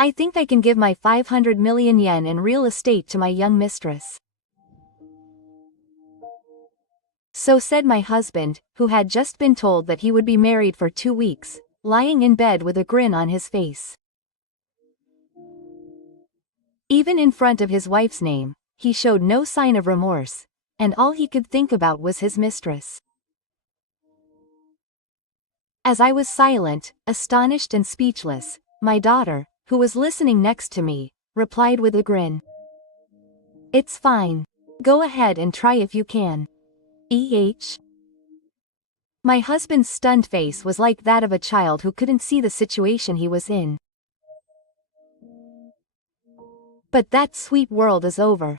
I think I can give my 500 million yen in real estate to my young mistress. So said my husband, who had just been told that he would be married for 2 weeks, lying in bed with a grin on his face. Even in front of his wife's name, he showed no sign of remorse, and all he could think about was his mistress. As I was silent, astonished and speechless, my daughter, who was listening next to me, replied with a grin. It's fine. Go ahead and try if you can. My husband's stunned face was like that of a child who couldn't see the situation he was in. But that sweet world is over.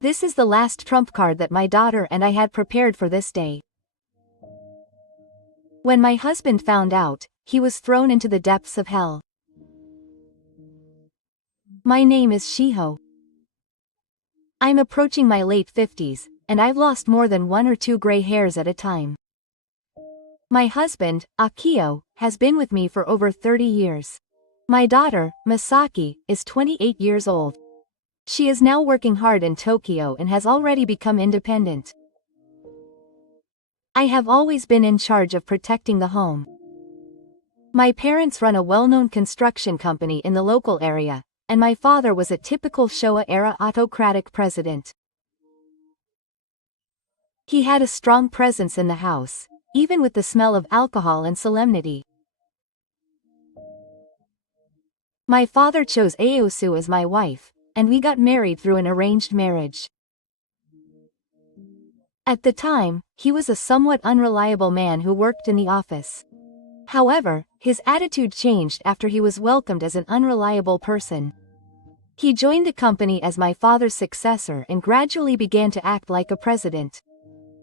This is the last trump card that my daughter and I had prepared for this day. When my husband found out, he was thrown into the depths of hell. My name is Shiho. I'm approaching my late 50s, and I've lost more than 1 or 2 gray hairs at a time. My husband, Akio, has been with me for over 30 years. My daughter, Masaki, is 28 years old. She is now working hard in Tokyo and has already become independent. I have always been in charge of protecting the home. My parents run a well-known construction company in the local area, and my father was a typical Showa-era autocratic president. He had a strong presence in the house, even with the smell of alcohol and solemnity. My father chose Aosu as my wife, and we got married through an arranged marriage. At the time, he was a somewhat unreliable man who worked in the office. However, his attitude changed after he was welcomed as an unreliable person. He joined the company as my father's successor and gradually began to act like a president.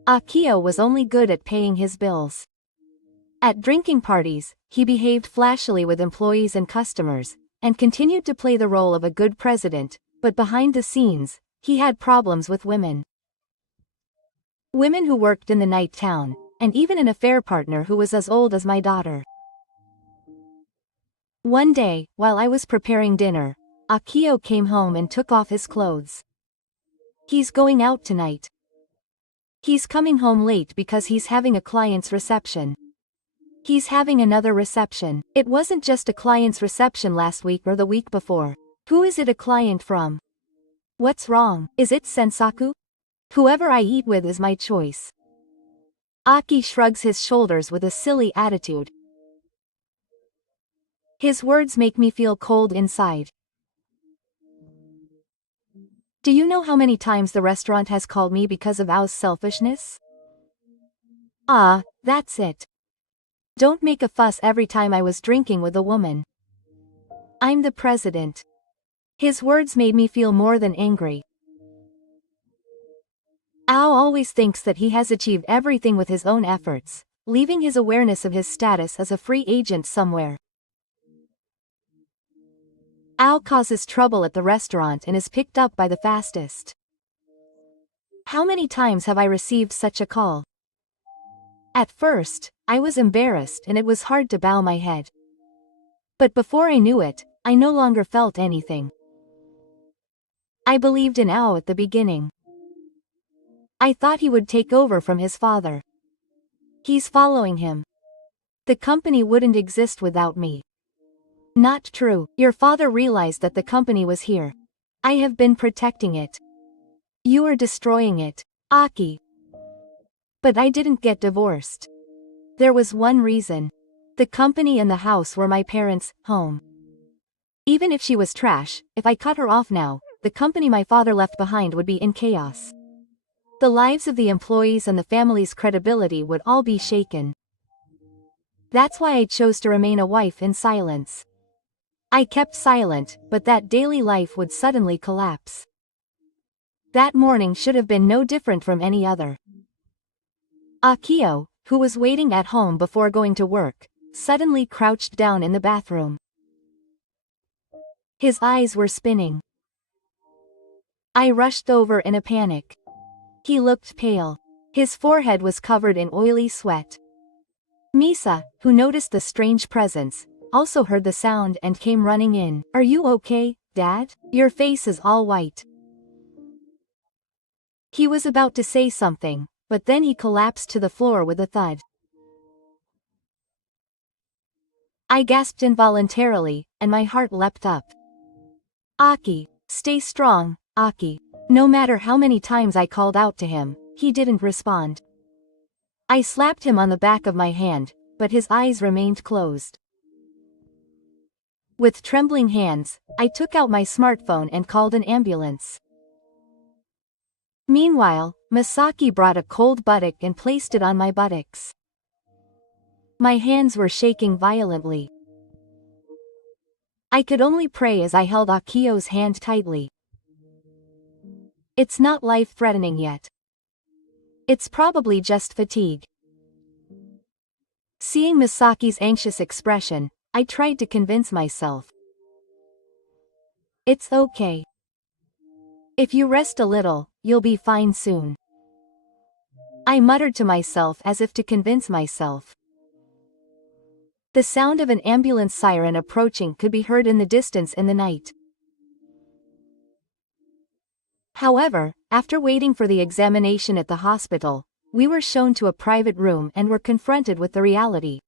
Akio was only good at paying his bills. At drinking parties, he behaved flashily with employees and customers, and continued to play the role of a good president, but behind the scenes, he had problems with women. Women who worked in the night town, and even an affair partner who was as old as my daughter. One day, while I was preparing dinner, Akio came home and took off his clothes. He's going out tonight. He's coming home late because he's having a client's reception. He's having another reception. It wasn't just a client's reception last week or the week before. Who is it a client from? What's wrong? Is it Sensaku? Whoever I eat with is my choice. Aki shrugs his shoulders with a silly attitude. His words make me feel cold inside. Do you know how many times the restaurant has called me because of Ao's selfishness? Ah, that's it. Don't make a fuss every time I was drinking with a woman. I'm the president. His words made me feel more than angry. Ao always thinks that he has achieved everything with his own efforts, leaving his awareness of his status as a free agent somewhere. Ao causes trouble at the restaurant and is picked up by the fastest. How many times have I received such a call? At first, I was embarrassed and it was hard to bow my head. But before I knew it, I no longer felt anything. I believed in Ao at the beginning. I thought he would take over from his father. He's following him. The company wouldn't exist without me. Not true. Your father realized that the company was here. I have been protecting it. You are destroying it, Aki. But I didn't get divorced. There was one reason. The company and the house were my parents' home. Even if she was trash, if I cut her off now, the company my father left behind would be in chaos. The lives of the employees and the family's credibility would all be shaken. That's why I chose to remain a wife in silence. I kept silent, but that daily life would suddenly collapse. That morning should have been no different from any other. Akio, who was waiting at home before going to work, suddenly crouched down in the bathroom. His eyes were spinning. I rushed over in a panic. He looked pale. His forehead was covered in oily sweat. Misa, who noticed the strange presence, also heard the sound and came running in. "Are you okay, Dad? Your face is all white." He was about to say something, but then he collapsed to the floor with a thud. I gasped involuntarily, and my heart leapt up. "Aki, stay strong, Aki." No matter how many times I called out to him, he didn't respond. I slapped him on the back of my hand, but his eyes remained closed. With trembling hands, I took out my smartphone and called an ambulance. Meanwhile, Masaki brought a cold buttock and placed it on my buttocks. My hands were shaking violently. I could only pray as I held Akio's hand tightly. It's not life-threatening yet. It's probably just fatigue. Seeing Masaki's anxious expression, I tried to convince myself. It's okay. If you rest a little, you'll be fine soon. I muttered to myself as if to convince myself. The sound of an ambulance siren approaching could be heard in the distance in the night. However, after waiting for the examination at the hospital, we were shown to a private room and were confronted with the reality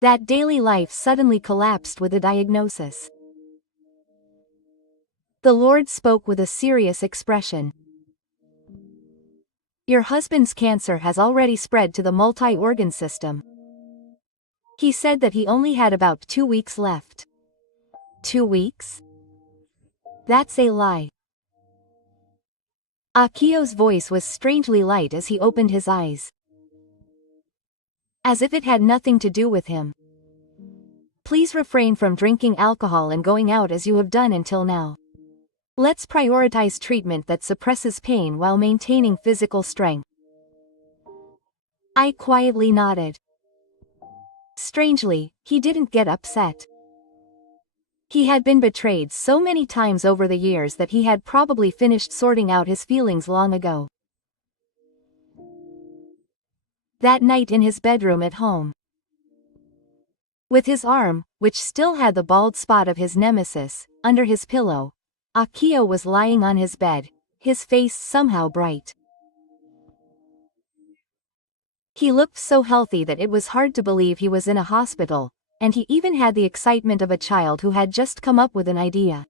that daily life suddenly collapsed with a diagnosis. The Lord spoke with a serious expression. "Your husband's cancer has already spread to the multi-organ system." He said that he only had about 2 weeks left. 2 weeks? That's a lie. Akio's voice was strangely light as he opened his eyes, as if it had nothing to do with him. "Please refrain from drinking alcohol and going out as you have done until now. Let's prioritize treatment that suppresses pain while maintaining physical strength." I quietly nodded. Strangely, he didn't get upset. He had been betrayed so many times over the years that he had probably finished sorting out his feelings long ago. That night in his bedroom at home, with his arm, which still had the bald spot of his nemesis, under his pillow, Akio was lying on his bed, his face somehow bright. He looked so healthy that it was hard to believe he was in a hospital, and he even had the excitement of a child who had just come up with an idea.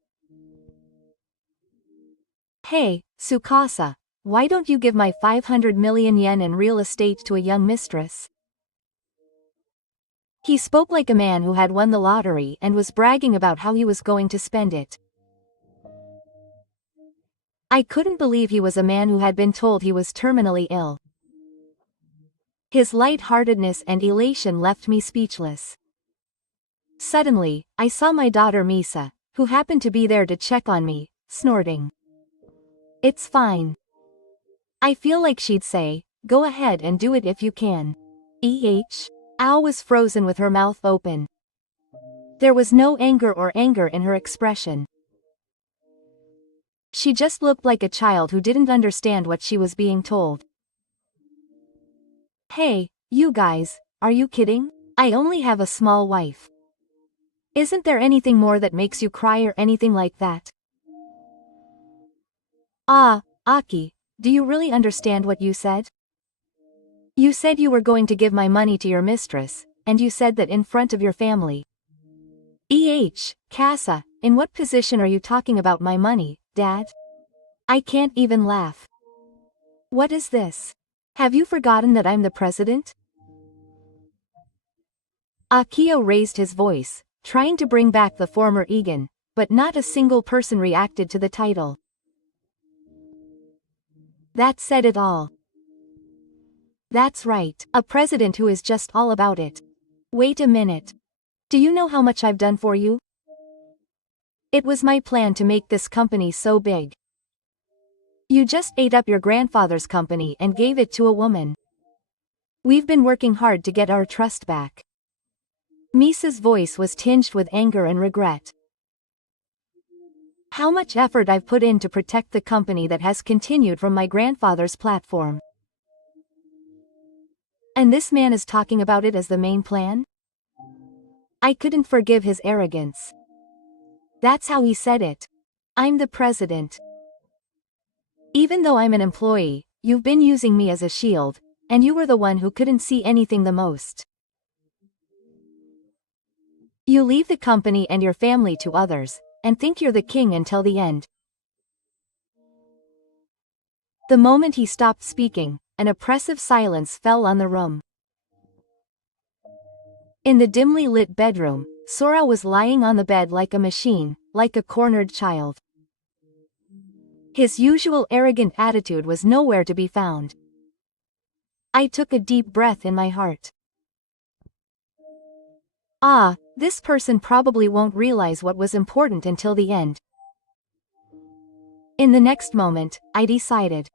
"Hey, Tsukasa, why don't you give my 500 million yen in real estate to a young mistress?" He spoke like a man who had won the lottery and was bragging about how he was going to spend it. I couldn't believe he was a man who had been told he was terminally ill. His light-heartedness and elation left me speechless. Suddenly, I saw my daughter Misa, who happened to be there to check on me, snorting. "It's fine." I feel like she'd say, "Go ahead and do it if you can." Ao was frozen with her mouth open. There was no anger in her expression. She just looked like a child who didn't understand what she was being told. "Hey, you guys, are you kidding? I only have a small wife. Isn't there anything more that makes you cry or anything like that?" Aki, do you really understand what you said? You said you were going to give my money to your mistress, and you said that in front of your family. Kasa, in what position are you talking about my money, Dad? I can't even laugh. What is this? Have you forgotten that I'm the president? Akio raised his voice, trying to bring back the former Egan, but not a single person reacted to the title. That said it all. That's right, a president who is just all about it. Wait a minute. Do you know how much I've done for you? It was my plan to make this company so big. You just ate up your grandfather's company and gave it to a woman. We've been working hard to get our trust back. Misa's voice was tinged with anger and regret. How much effort I've put in to protect the company that has continued from my grandfather's platform. And this man is talking about it as the main plan? I couldn't forgive his arrogance. That's how he said it. I'm the president. Even though I'm an employee, you've been using me as a shield, and you were the one who couldn't see anything the most. You leave the company and your family to others, and think you're the king until the end. The moment he stopped speaking, an oppressive silence fell on the room. In the dimly lit bedroom, Sora was lying on the bed like a machine, like a cornered child. His usual arrogant attitude was nowhere to be found. I took a deep breath in my heart. Ah, this person probably won't realize what was important until the end. In the next moment, I decided.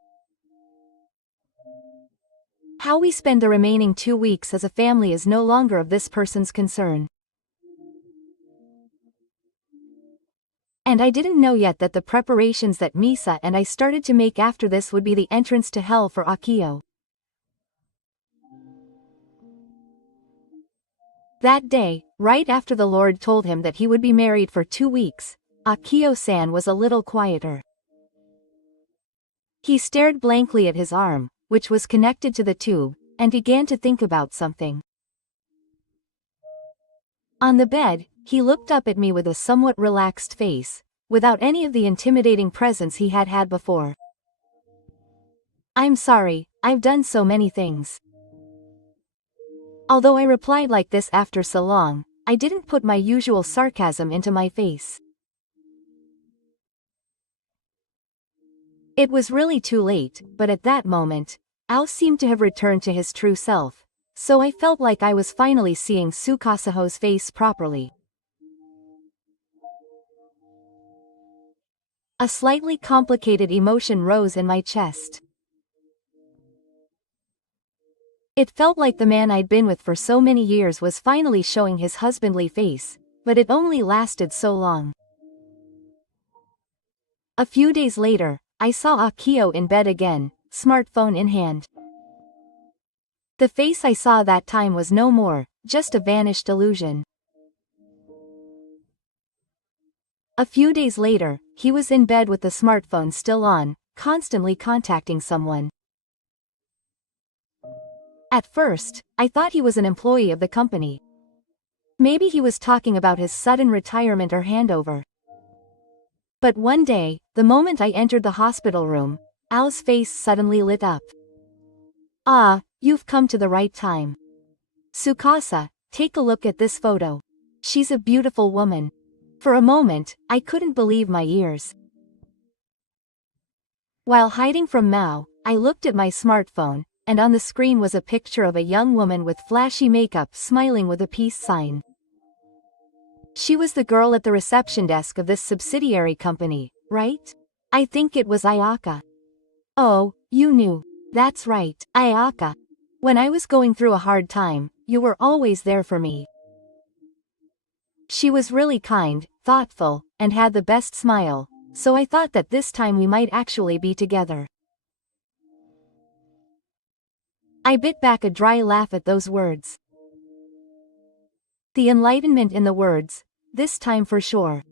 How we spend the remaining 2 weeks as a family is no longer of this person's concern. And I didn't know yet that the preparations that Misa and I started to make after this would be the entrance to hell for Akio. That day, right after the Lord told him that he would be married for 2 weeks, Akio-san was a little quieter. He stared blankly at his arm, which was connected to the tube, and began to think about something. On the bed, he looked up at me with a somewhat relaxed face, without any of the intimidating presence he had had before. I'm sorry, I've done so many things. Although I replied like this after so long, I didn't put my usual sarcasm into my face. It was really too late, but at that moment, Ao seemed to have returned to his true self, so I felt like I was finally seeing Tsukasaho's face properly. A slightly complicated emotion rose in my chest. It felt like the man I'd been with for so many years was finally showing his husbandly face, but it only lasted so long. A few days later, I saw Akio in bed again, smartphone in hand. The face I saw that time was no more, just a vanished illusion. A few days later, he was in bed with the smartphone still on, constantly contacting someone. At first, I thought he was an employee of the company. Maybe he was talking about his sudden retirement or handover. But one day, the moment I entered the hospital room, Ao's face suddenly lit up. Ah, you've come to the right time. Tsukasa, take a look at this photo. She's a beautiful woman. For a moment, I couldn't believe my ears. While hiding from Mao, I looked at my smartphone, and on the screen was a picture of a young woman with flashy makeup smiling with a peace sign. She was the girl at the reception desk of this subsidiary company, right? I think it was Ayaka. Oh, you knew. That's right, Ayaka. When I was going through a hard time, you were always there for me. She was really kind, thoughtful, and had the best smile, so I thought that this time we might actually be together. I bit back a dry laugh at those words. The enlightenment in the words, this time for sure.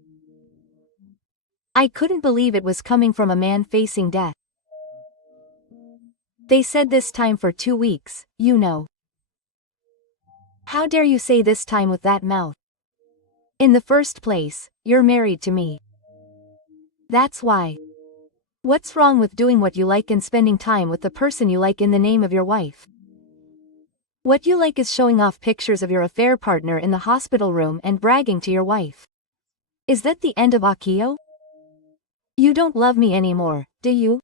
I couldn't believe it was coming from a man facing death. They said this time for 2 weeks, you know. How dare you say this time with that mouth? In the first place, you're married to me. That's why. What's wrong with doing what you like and spending time with the person you like in the name of your wife? What you like is showing off pictures of your affair partner in the hospital room and bragging to your wife. Is that the end of Akio? You don't love me anymore, do you?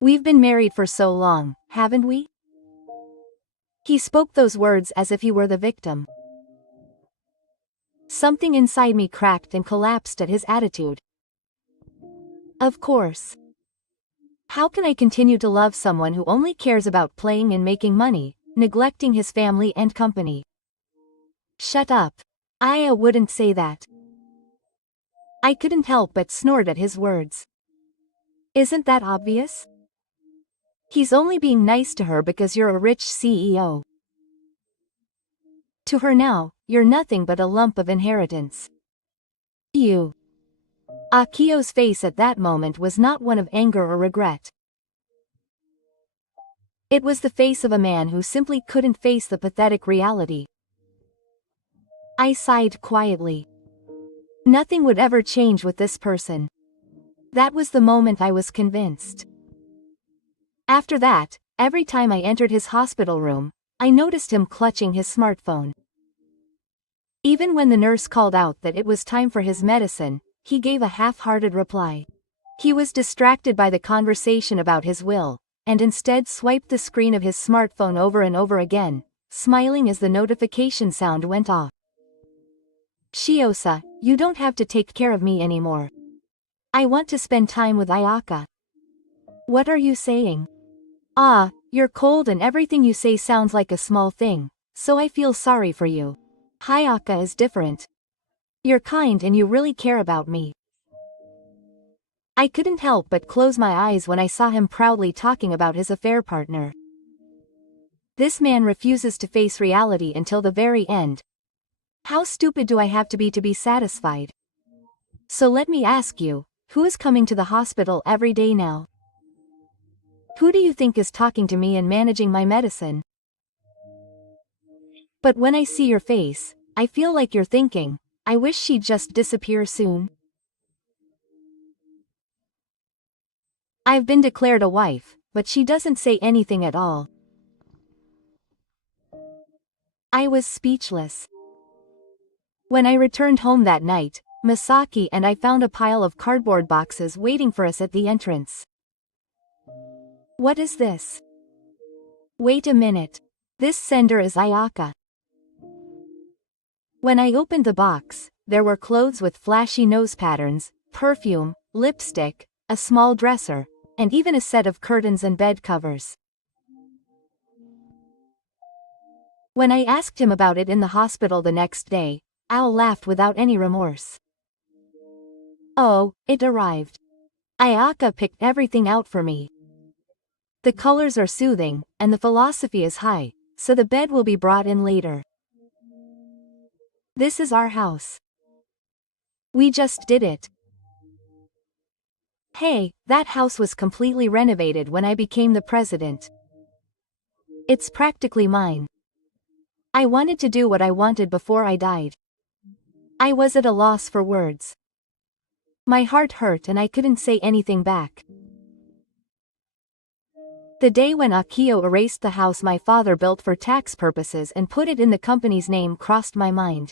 We've been married for so long, haven't we? He spoke those words as if he were the victim. Something inside me cracked and collapsed at his attitude. Of course. How can I continue to love someone who only cares about playing and making money, neglecting his family and company? Shut up. Aya wouldn't say that. I couldn't help but snort at his words. Isn't that obvious? He's only being nice to her because you're a rich CEO. To her now, you're nothing but a lump of inheritance. You. Akio's face at that moment was not one of anger or regret. It was the face of a man who simply couldn't face the pathetic reality. I sighed quietly. Nothing would ever change with this person. That was the moment I was convinced. After that, every time I entered his hospital room, I noticed him clutching his smartphone. Even when the nurse called out that it was time for his medicine, he gave a half-hearted reply. He was distracted by the conversation about his will, and instead swiped the screen of his smartphone over and over again, smiling as the notification sound went off. Shiosa, you don't have to take care of me anymore. I want to spend time with Ayaka. What are you saying? Ah, you're cold and everything you say sounds like a small thing, so I feel sorry for you. Hayaka is different. You're kind and you really care about me. I couldn't help but close my eyes when I saw him proudly talking about his affair partner. This man refuses to face reality until the very end. How stupid do I have to be satisfied? So let me ask you, who is coming to the hospital every day now? Who do you think is talking to me and managing my medicine? But when I see your face, I feel like you're thinking, I wish she'd just disappear soon. I've been declared a wife, but she doesn't say anything at all. I was speechless. When I returned home that night, Masaki and I found a pile of cardboard boxes waiting for us at the entrance. What is this? Wait a minute. This sender is Ayaka. When I opened the box, there were clothes with flashy nose patterns, perfume, lipstick, a small dresser, and even a set of curtains and bed covers. When I asked him about it in the hospital the next day, Al laughed without any remorse. Oh, it arrived. Ayaka picked everything out for me. The colors are soothing, and the philosophy is high, so the bed will be brought in later. This is our house. We just did it. Hey, that house was completely renovated when I became the president. It's practically mine. I wanted to do what I wanted before I died. I was at a loss for words. My heart hurt and I couldn't say anything back. The day when Akio erased the house my father built for tax purposes and put it in the company's name crossed my mind.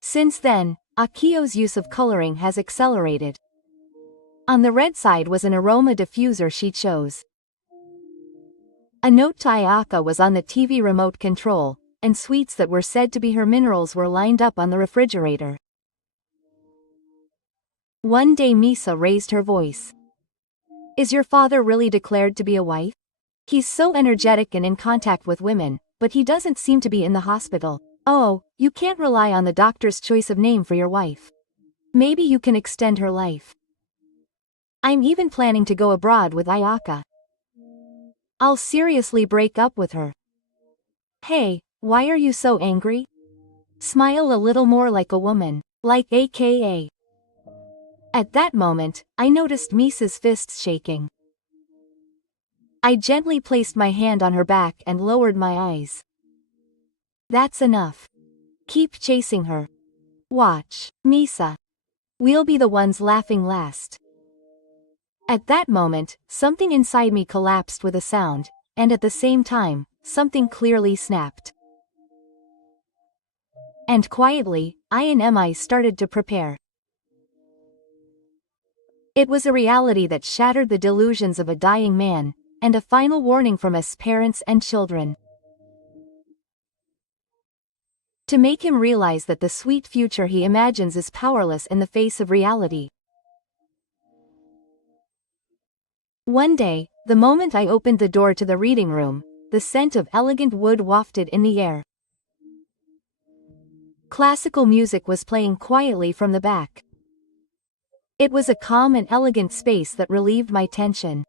Since then, Akio's use of coloring has accelerated. On the red side was an aroma diffuser she chose. A note to Ayaka was on the TV remote control, and sweets that were said to be her minerals were lined up on the refrigerator. One day Misa raised her voice. Is your father really declared to be a wife? He's so energetic and in contact with women, but he doesn't seem to be in the hospital. Oh, you can't rely on the doctor's choice of name for your wife. Maybe you can extend her life. I'm even planning to go abroad with Ayaka. I'll seriously break up with her. Hey, why are you so angry? Smile a little more like a woman, like AKA. At that moment, I noticed Misa's fists shaking. I gently placed my hand on her back and lowered my eyes. That's enough. Keep chasing her. Watch, Misa. We'll be the ones laughing last. At that moment, something inside me collapsed with a sound, and at the same time, something clearly snapped. And quietly, I and Emai started to prepare. It was a reality that shattered the delusions of a dying man, and a final warning from us parents and children. To make him realize that the sweet future he imagines is powerless in the face of reality. One day, the moment I opened the door to the reading room, the scent of elegant wood wafted in the air. Classical music was playing quietly from the back. It was a calm and elegant space that relieved my tension.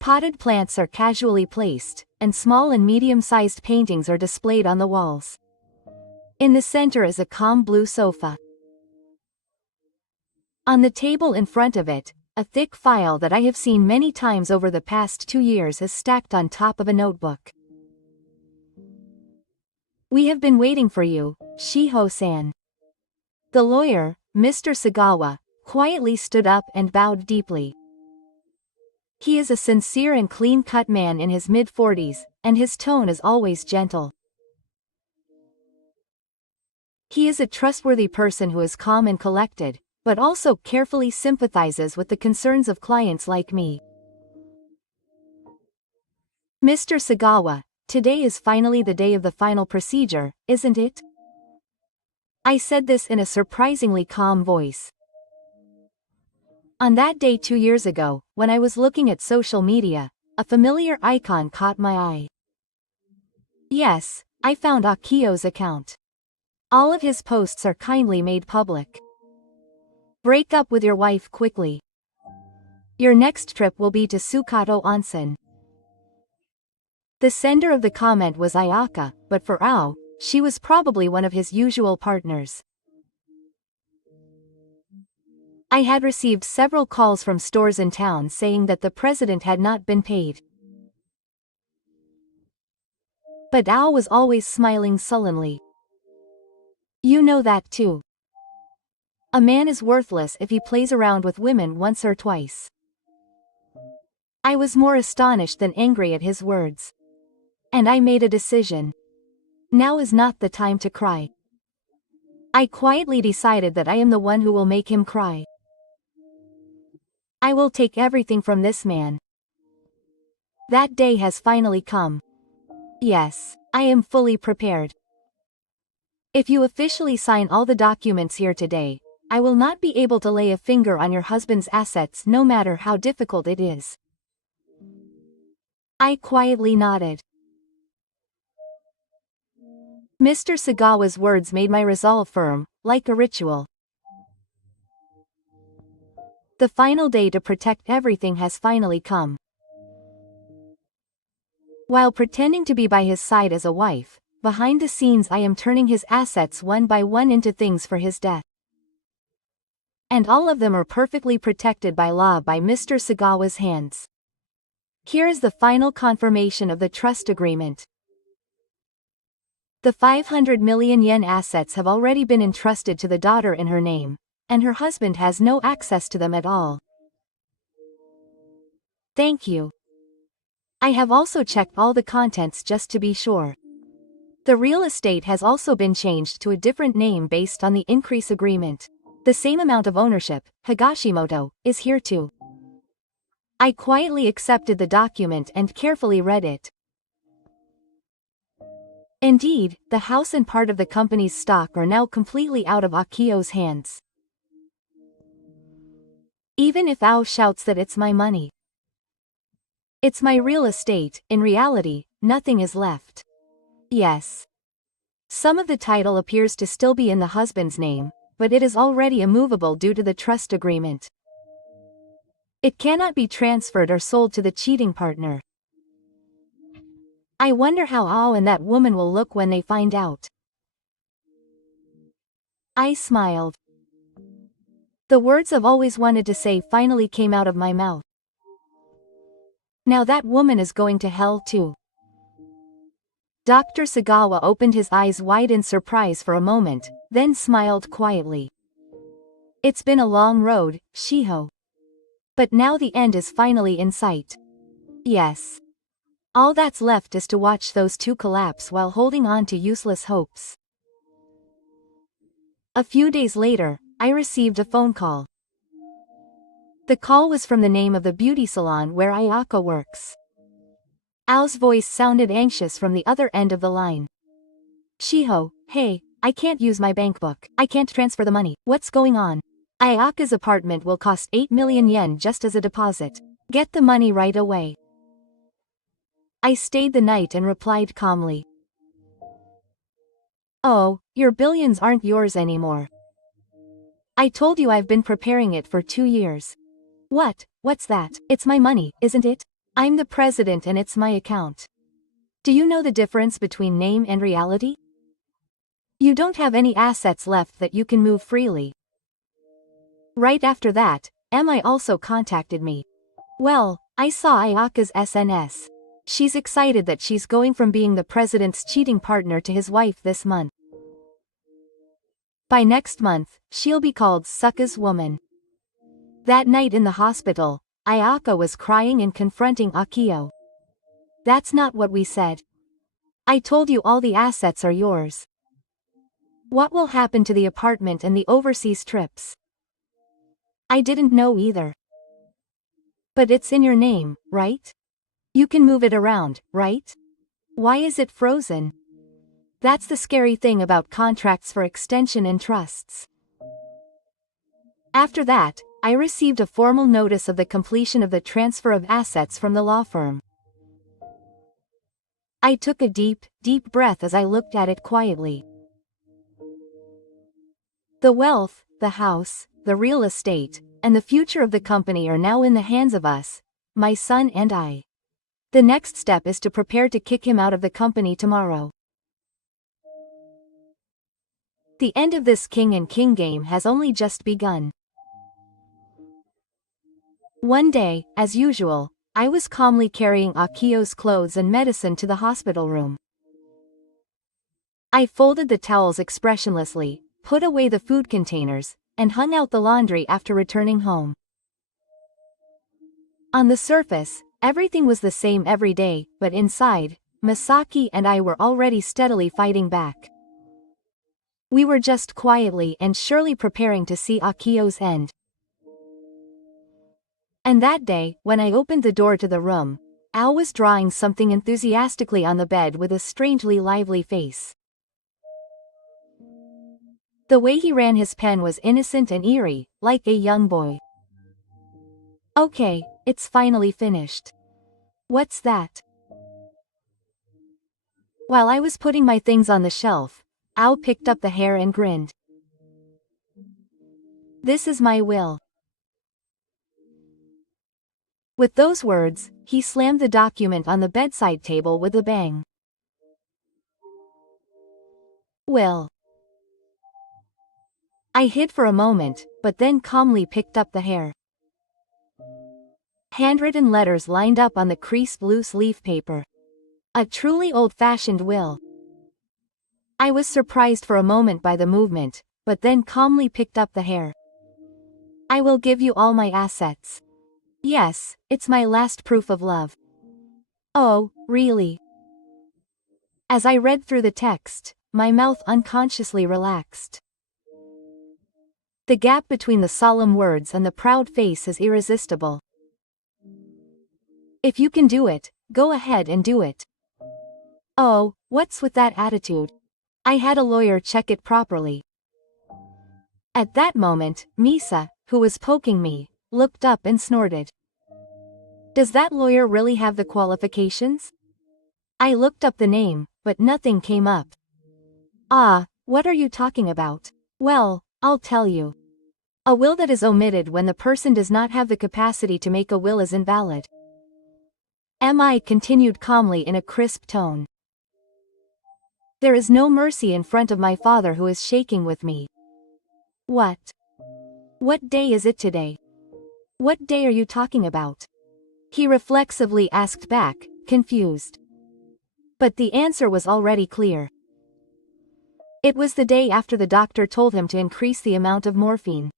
Potted plants are casually placed, and small and medium-sized paintings are displayed on the walls. In the center is a calm blue sofa. On the table in front of it, a thick file that I have seen many times over the past 2 years is stacked on top of a notebook. We have been waiting for you, Shiho-san. The lawyer, Mr. Sagawa, quietly stood up and bowed deeply. He is a sincere and clean-cut man in his mid-40s, and his tone is always gentle. He is a trustworthy person who is calm and collected, but also carefully sympathizes with the concerns of clients like me. Mr. Sagawa, today is finally the day of the final procedure, isn't it? I said this in a surprisingly calm voice. On that day 2 years ago, when I was looking at social media, a familiar icon caught my eye. Yes, I found Akio's account. All of his posts are kindly made public. Break up with your wife quickly. Your next trip will be to Sukato Onsen. The sender of the comment was Ayaka, but for Ao, she was probably one of his usual partners. I had received several calls from stores in town saying that the president had not been paid. But Ao was always smiling sullenly. You know that too. A man is worthless if he plays around with women once or twice. I was more astonished than angry at his words. And I made a decision. Now is not the time to cry. I quietly decided that I am the one who will make him cry. I will take everything from this man. That day has finally come. Yes, I am fully prepared. If you officially sign all the documents here today, I will not be able to lay a finger on your husband's assets no matter how difficult it is. I quietly nodded. Mr. Sagawa's words made my resolve firm, like a ritual. The final day to protect everything has finally come. While pretending to be by his side as a wife, behind the scenes I am turning his assets one by one into things for his death. And all of them are perfectly protected by law by Mr. Sagawa's hands. Here is the final confirmation of the trust agreement. The 500 million yen assets have already been entrusted to the daughter in her name, and her husband has no access to them at all. Thank you. I have also checked all the contents just to be sure. The real estate has also been changed to a different name based on the increase agreement. The same amount of ownership, Higashimoto, is here too. I quietly accepted the document and carefully read it. Indeed, the house and part of the company's stock are now completely out of Akio's hands. Even if Ao shouts that it's my money. It's my real estate, in reality, nothing is left. Yes. Some of the title appears to still be in the husband's name, but it is already immovable due to the trust agreement. It cannot be transferred or sold to the cheating partner. I wonder how Ao and that woman will look when they find out. I smiled. The words I've always wanted to say finally came out of my mouth. Now that woman is going to hell too. Dr. Sagawa opened his eyes wide in surprise for a moment, then smiled quietly. It's been a long road, Shiho. But now the end is finally in sight. Yes. All that's left is to watch those two collapse while holding on to useless hopes. A few days later, I received a phone call. The call was from the name of the beauty salon where Ayaka works. Ao's voice sounded anxious from the other end of the line. Shiho, hey, I can't use my bank book. I can't transfer the money. What's going on? Ayaka's apartment will cost 8 million yen just as a deposit. Get the money right away. I stayed the night and replied calmly. Oh, your billions aren't yours anymore. I told you I've been preparing it for 2 years. What's that? It's my money, isn't it? I'm the president and it's my account. Do you know the difference between name and reality? You don't have any assets left that you can move freely. Right after that, MI also contacted me. Well, I saw Ayaka's SNS. She's excited that she's going from being the president's cheating partner to his wife this month. By next month, she'll be called Suka's woman. That night in the hospital, Ayaka was crying and confronting Akio. That's not what we said. I told you all the assets are yours. What will happen to the apartment and the overseas trips? I didn't know either. But it's in your name, right? You can move it around, right? Why is it frozen? That's the scary thing about contracts for extension and trusts. After that, I received a formal notice of the completion of the transfer of assets from the law firm. I took a deep breath as I looked at it quietly. The wealth, the house, the real estate, and the future of the company are now in the hands of us, my son and I. The next step is to prepare to kick him out of the company tomorrow. The end of this king and king game has only just begun. One day, as usual, I was calmly carrying Akio's clothes and medicine to the hospital room. I folded the towels expressionlessly, put away the food containers, and hung out the laundry after returning home. On the surface, everything was the same every day, but inside, Masaki and I were already steadily fighting back. We were just quietly and surely preparing to see Akio's end. And that day, when I opened the door to the room, Al was drawing something enthusiastically on the bed with a strangely lively face. The way he ran his pen was innocent and eerie, like a young boy. Okay, it's finally finished. What's that? While I was putting my things on the shelf, Al picked up the hair and grinned. This is my will. With those words, he slammed the document on the bedside table with a bang. Will. I hid for a moment, but then calmly picked up the hair. Handwritten letters lined up on the creased loose leaf paper. A truly old-fashioned will. I was surprised for a moment by the movement, but then calmly picked up the hair. I will give you all my assets. Yes, it's my last proof of love. Oh, really? As I read through the text, my mouth unconsciously relaxed. The gap between the solemn words and the proud face is irresistible. If you can do it, go ahead and do it. Oh, what's with that attitude? I had a lawyer check it properly. At that moment, Misa, who was poking me, looked up and snorted. Does that lawyer really have the qualifications? I looked up the name, but nothing came up. Ah, what are you talking about? Well, I'll tell you. A will that is omitted when the person does not have the capacity to make a will is invalid. MI continued calmly in a crisp tone. There is no mercy in front of my father who is shaking with me. What? What day is it today? What day are you talking about? He reflexively asked back, confused. But the answer was already clear. It was the day after the doctor told him to increase the amount of morphine.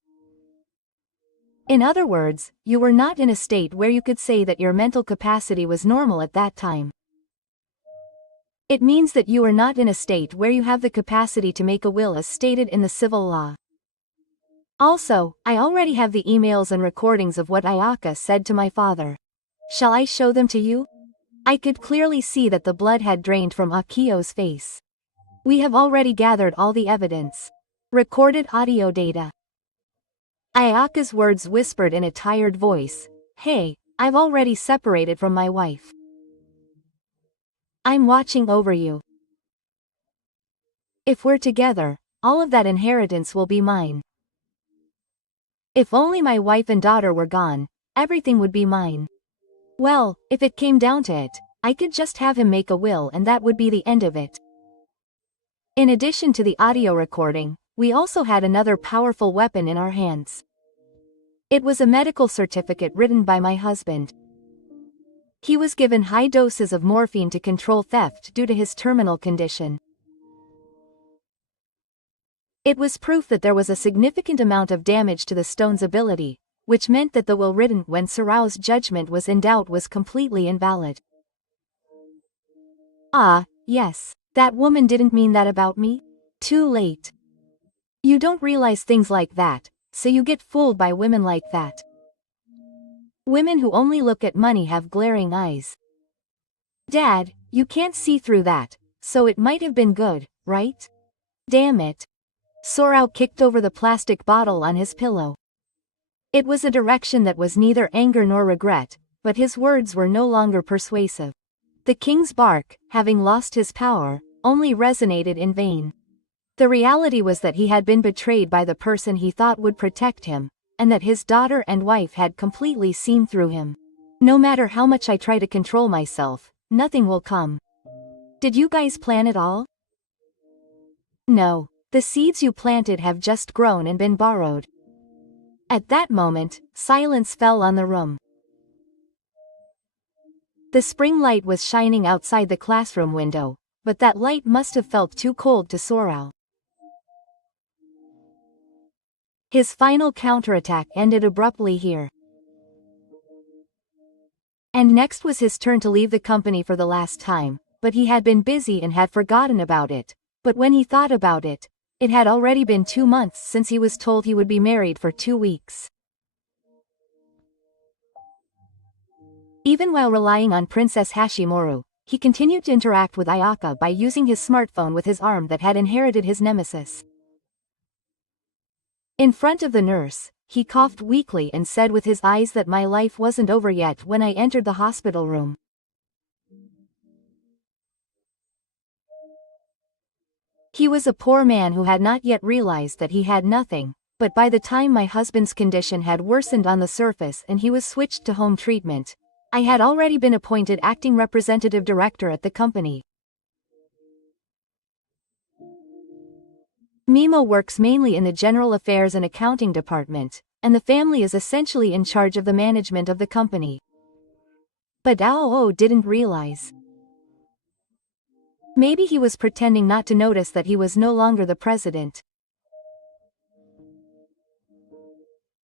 In other words, you were not in a state where you could say that your mental capacity was normal at that time. It means that you are not in a state where you have the capacity to make a will as stated in the civil law. Also, I already have the emails and recordings of what Ayaka said to my father. Shall I show them to you? I could clearly see that the blood had drained from Akio's face. We have already gathered all the evidence. Recorded audio data. Ayaka's words whispered in a tired voice. Hey, I've already separated from my wife. I'm watching over you. If we're together, all of that inheritance will be mine. If only my wife and daughter were gone, everything would be mine. Well, if it came down to it, I could just have him make a will and that would be the end of it. In addition to the audio recording, we also had another powerful weapon in our hands. It was a medical certificate written by my husband. He was given high doses of morphine to control theft due to his terminal condition. It was proof that there was a significant amount of damage to the stone's ability, which meant that the will written when Sorao's judgment was in doubt was completely invalid. Ah, yes, that woman didn't mean that about me? Too late. You don't realize things like that, so you get fooled by women like that. Women who only look at money have glaring eyes. Dad, you can't see through that, so it might have been good, right? Damn it. Sorao kicked over the plastic bottle on his pillow. It was a direction that was neither anger nor regret, but his words were no longer persuasive. The king's bark, having lost his power, only resonated in vain. The reality was that he had been betrayed by the person he thought would protect him, and that his daughter and wife had completely seen through him. No matter how much I try to control myself, nothing will come. Did you guys plan it all? No. The seeds you planted have just grown and been borrowed. At that moment, silence fell on the room. The spring light was shining outside the classroom window, but that light must have felt too cold to Sorao. His final counterattack ended abruptly here. And next was his turn to leave the company for the last time, but he had been busy and had forgotten about it. But when he thought about it, it had already been 2 months since he was told he would be married for 2 weeks. Even while relying on Princess Hashimoru, he continued to interact with Ayaka by using his smartphone with his arm that had inherited his nemesis. In front of the nurse, he coughed weakly and said with his eyes that my life wasn't over yet when I entered the hospital room. He was a poor man who had not yet realized that he had nothing, but by the time my husband's condition had worsened on the surface and he was switched to home treatment, I had already been appointed acting representative director at the company. Mimo works mainly in the general affairs and accounting department, and the family is essentially in charge of the management of the company. But Ao didn't realize. Maybe he was pretending not to notice that he was no longer the president.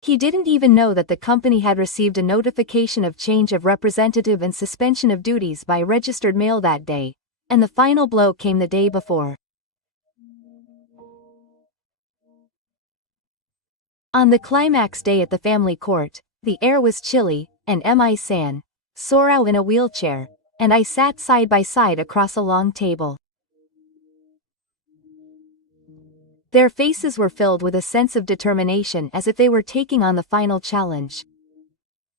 He didn't even know that the company had received a notification of change of representative and suspension of duties by registered mail that day, and the final blow came the day before. On the climax day at the family court, the air was chilly, and Mi-san, Sorao in a wheelchair, and I sat side by side across a long table. Their faces were filled with a sense of determination as if they were taking on the final challenge.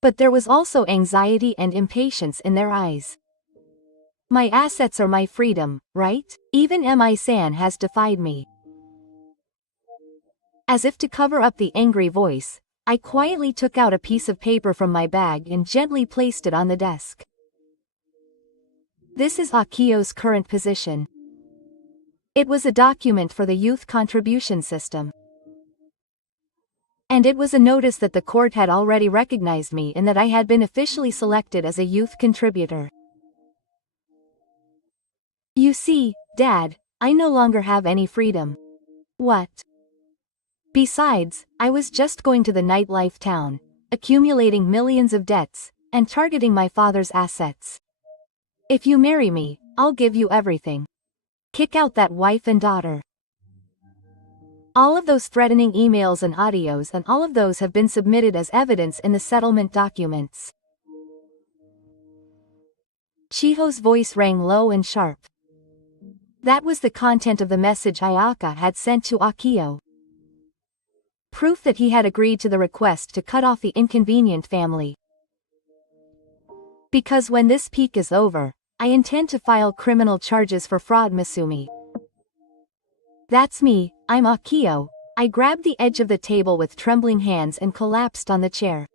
But there was also anxiety and impatience in their eyes. My assets are my freedom, right? Even Mi-san has defied me. As if to cover up the angry voice, I quietly took out a piece of paper from my bag and gently placed it on the desk. This is Akio's current position. It was a document for the youth contribution system. And it was a notice that the court had already recognized me and that I had been officially selected as a youth contributor. You see, Dad, I no longer have any freedom. What? Besides, I was just going to the nightlife town, accumulating millions of debts, and targeting my father's assets. If you marry me, I'll give you everything. Kick out that wife and daughter. All of those threatening emails and audios and all of those have been submitted as evidence in the settlement documents. Chiho's voice rang low and sharp. That was the content of the message Ayaka had sent to Akio. Proof that he had agreed to the request to cut off the inconvenient family. Because when this peak is over, I intend to file criminal charges for fraud, Masumi. That's me, I'm Akio. I grabbed the edge of the table with trembling hands and collapsed on the chair.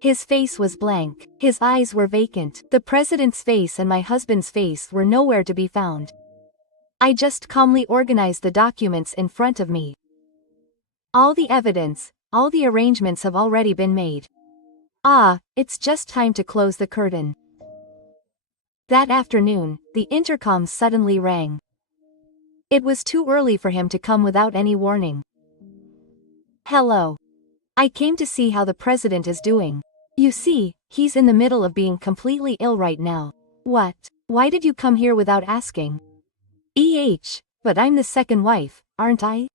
His face was blank. His eyes were vacant. The president's face and my husband's face were nowhere to be found. I just calmly organized the documents in front of me. All the evidence, all the arrangements have already been made. It's just time to close the curtain. That afternoon, the intercom suddenly rang. It was too early for him to come without any warning. Hello. I came to see how the president is doing. You see, he's in the middle of being completely ill right now. What? Why did you come here without asking? But I'm the second wife, aren't I?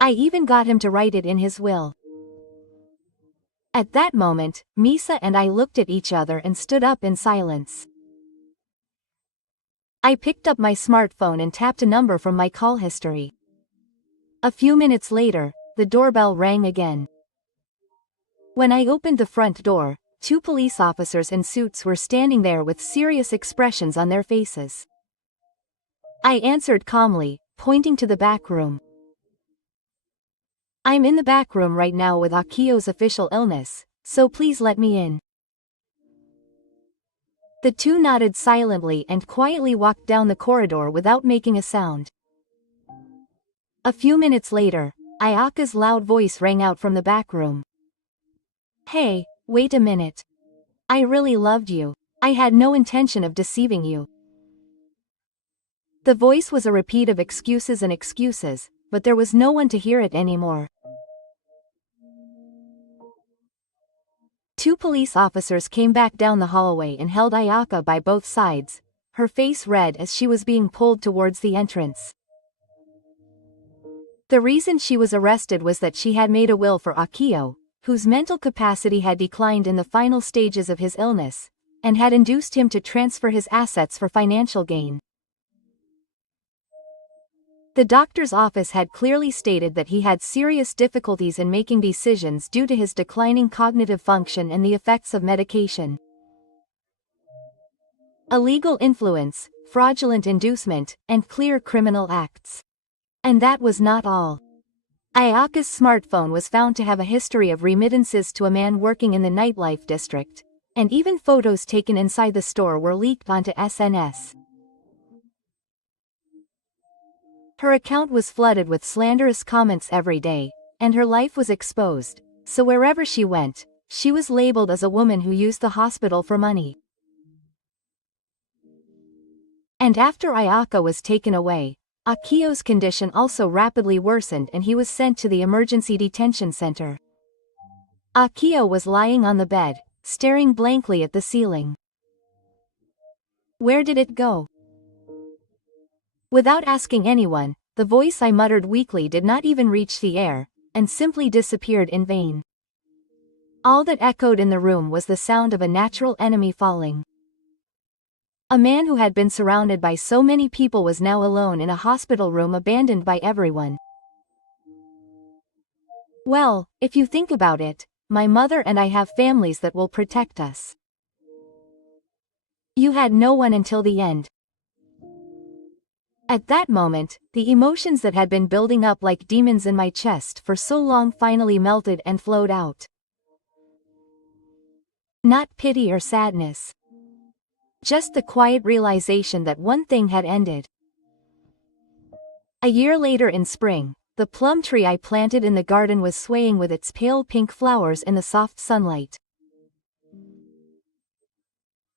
I even got him to write it in his will. At that moment, Misa and I looked at each other and stood up in silence. I picked up my smartphone and tapped a number from my call history. A few minutes later, the doorbell rang again. When I opened the front door, 2 police officers in suits were standing there with serious expressions on their faces. I answered calmly, pointing to the back room. I'm in the back room right now with Akio's official illness, so please let me in. The 2 nodded silently and quietly walked down the corridor without making a sound. A few minutes later, Ayaka's loud voice rang out from the back room. Hey, wait a minute. I really loved you. I had no intention of deceiving you. The voice was a repeat of excuses and excuses, but there was no one to hear it anymore. 2 police officers came back down the hallway and held Ayaka by both sides, her face red as she was being pulled towards the entrance. The reason she was arrested was that she had made a will for Akio, whose mental capacity had declined in the final stages of his illness, and had induced him to transfer his assets for financial gain. The doctor's office had clearly stated that he had serious difficulties in making decisions due to his declining cognitive function and the effects of medication. Illegal influence, fraudulent inducement, and clear criminal acts. And that was not all. Ayaka's smartphone was found to have a history of remittances to a man working in the nightlife district, and even photos taken inside the store were leaked onto SNS. Her account was flooded with slanderous comments every day, and her life was exposed, so wherever she went, she was labeled as a woman who used the hospital for money. And after Ayaka was taken away, Akio's condition also rapidly worsened and he was sent to the emergency detention center. Akio was lying on the bed, staring blankly at the ceiling. Where did it go? Without asking anyone, the voice I muttered weakly did not even reach the air, and simply disappeared in vain. All that echoed in the room was the sound of a natural enemy falling. A man who had been surrounded by so many people was now alone in a hospital room abandoned by everyone. Well, if you think about it, my mother and I have families that will protect us. You had no one until the end. At that moment, the emotions that had been building up like demons in my chest for so long finally melted and flowed out. Not pity or sadness. Just the quiet realization that one thing had ended. A year later in spring, the plum tree I planted in the garden was swaying with its pale pink flowers in the soft sunlight.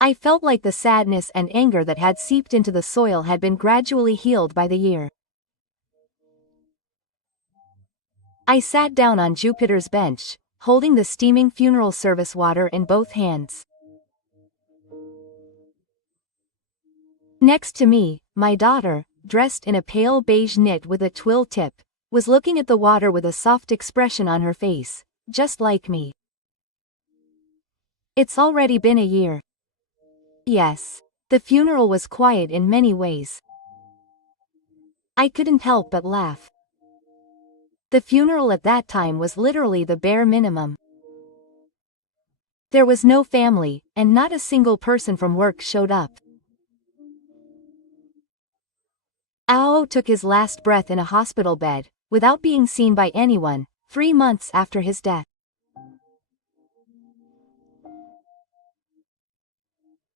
I felt like the sadness and anger that had seeped into the soil had been gradually healed by the year. I sat down on Jupiter's bench, holding the steaming funeral service water in both hands. Next to me, my daughter, dressed in a pale beige knit with a twill tip, was looking at the water with a soft expression on her face, just like me. It's already been a year. Yes, the funeral was quiet in many ways. I couldn't help but laugh. The funeral at that time was literally the bare minimum. There was no family, and not a single person from work showed up. Ao took his last breath in a hospital bed, without being seen by anyone, 3 months after his death.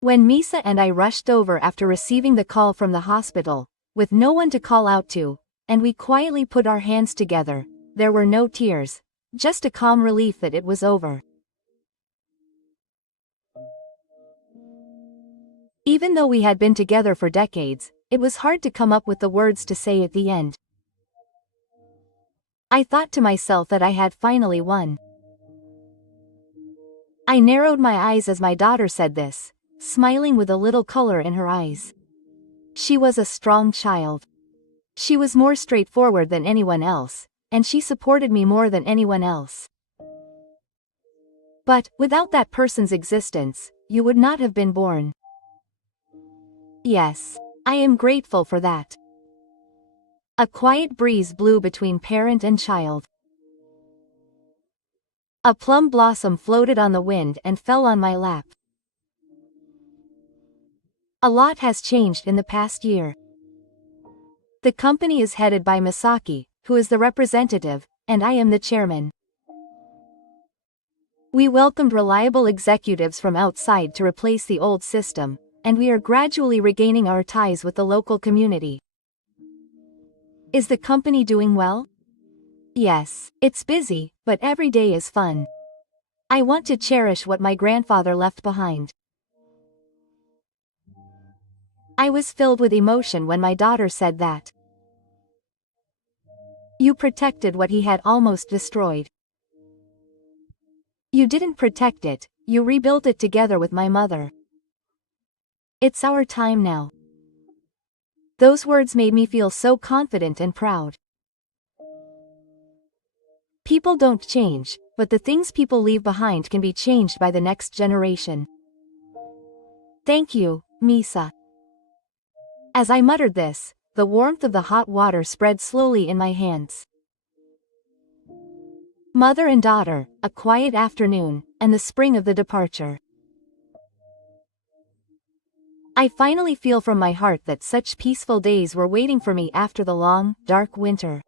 When Misa and I rushed over after receiving the call from the hospital, with no one to call out to, and we quietly put our hands together, there were no tears, just a calm relief that it was over. Even though we had been together for decades, it was hard to come up with the words to say at the end. I thought to myself that I had finally won. I narrowed my eyes as my daughter said this, smiling with a little color in her eyes. She was a strong child. She was more straightforward than anyone else, and she supported me more than anyone else. But, without that person's existence, you would not have been born. Yes, I am grateful for that. A quiet breeze blew between parent and child. A plum blossom floated on the wind and fell on my lap. A lot has changed in the past year. The company is headed by Misaki, who is the representative, and I am the chairman. We welcomed reliable executives from outside to replace the old system, and we are gradually regaining our ties with the local community. Is the company doing well? Yes, it's busy, but every day is fun. I want to cherish what my grandfather left behind. I was filled with emotion when my daughter said that. You protected what he had almost destroyed. You didn't protect it, you rebuilt it together with my mother. It's our time now. Those words made me feel so confident and proud. People don't change, but the things people leave behind can be changed by the next generation. Thank you, Misa. As I muttered this, the warmth of the hot water spread slowly in my hands. Mother and daughter, a quiet afternoon, and the spring of the departure. I finally feel from my heart that such peaceful days were waiting for me after the long, dark winter.